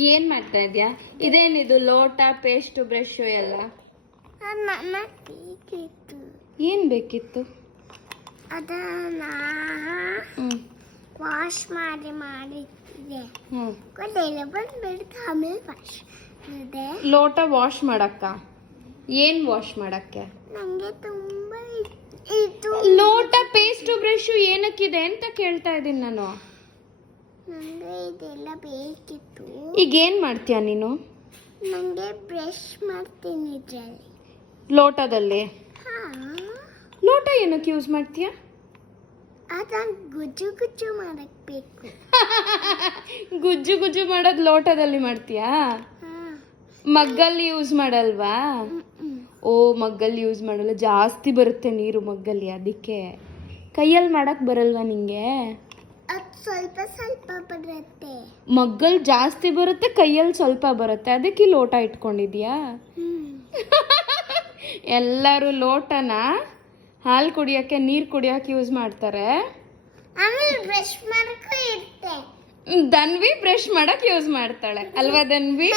ಏನ್ ಮಾಡ್ತಾ ಇದ್ಯಾ? ಇದೇನಿದು ಲೋಟ, ಪೇಸ್ಟ್, ಬ್ರಷ್ ಎಲ್ಲ ಏನ್ ಬೇಕಿತ್ತು? ಅದನ್ನ ವಾಶ್ ಮಾಡಿದ್ದೆ. ಆಮೇಲೆ ವಾಶ್ ಮಾಡಿದೆ. ಲೋಟ ವಾಶ್ ಮಾಡಕ್ಕ? ಏನ್ ವಾಶ್ ಮಾಡಕ್ಕೆ? ನಂಗೆ ತುಂಬಾ ಲೋಟ, ಪೇಸ್ಟ್, ಬ್ರಷ್ ಏನಕ್ಕಿದೆ ಅಂತ ಕೇಳ್ತಾ ಇದ್ದೀನಿ ನಾನು. ನಂಗೆ ಇದೆಲ್ಲ ಬೇಕಿತ್ತು. ಈಗ ಏನ್ ಮಾಡ್ತೀಯ ನೀನು? ನಂಗೆ ಬ್ರಷ್ ಮಾಡ್ತೀನಿ ಇದ್ರಲ್ಲಿ. ಲೋಟದಲ್ಲಿ? ಹಾ. ಲೋಟ ಏನಕ್ಕೆ ಯೂಸ್ ಮಾಡ್ತೀಯ? ಅದನ್ನ ಗುಜ್ಜು ಗುಜ್ಜು ಮಾಡಕ್ ಬೇಕು. ಗುಜ್ಜು ಗುಜ್ಜು ಮಾಡೋದು ಲೋಟದಲ್ಲಿ ಮಾಡ್ತೀಯಾ? ಮಗ್ಗಲ್ಲಿ ಯೂಸ್ ಮಾಡಲ್ವಾ? ಓ, ಮಗ್ಗಲ್ಲಿ ಯೂಸ್ ಮಾಡಲ್ಲ, ಜಾಸ್ತಿ ಬರುತ್ತೆ ನೀರು ಮಗ್ಗಲ್ಲಿ, ಅದಕ್ಕೆ. ಕೈಯಲ್ಲಿ ಮಾಡಕ್ ಬರಲ್ವಾ ನಿಂಗೆ? ಅದು ಸ್ವಲ್ಪ ಸ್ವಲ್ಪ ಬರುತ್ತೆ. ಮಗ್ಗಲ್ಲಿ ಜಾಸ್ತಿ ಬರುತ್ತೆ, ಕೈಯಲ್ಲಿ ಸ್ವಲ್ಪ ಬರುತ್ತೆ, ಅದಕ್ಕೆ ಲೋಟ ಇಟ್ಕೊಂಡಿದ್ಯಾ? ಎಲ್ಲರೂ ಲೋಟನ ಹಾಲು ಕುಡಿಯೋಕ್ಕೆ, ನೀರು ಕುಡಿಯೋಕೆ ಯೂಸ್ ಮಾಡ್ತಾರೆ. ಆಮೇಲೆ ಬ್ರಷ್ ಮಾಡಕ್ಕೂ ಇರುತ್ತೆ. ಧನ್ವಿ ಬ್ರಷ್ ಮಾಡಕ್ ಯೂಸ್ ಮಾಡ್ತಾಳೆ ಅಲ್ವಾ ಧನ್ವಿ?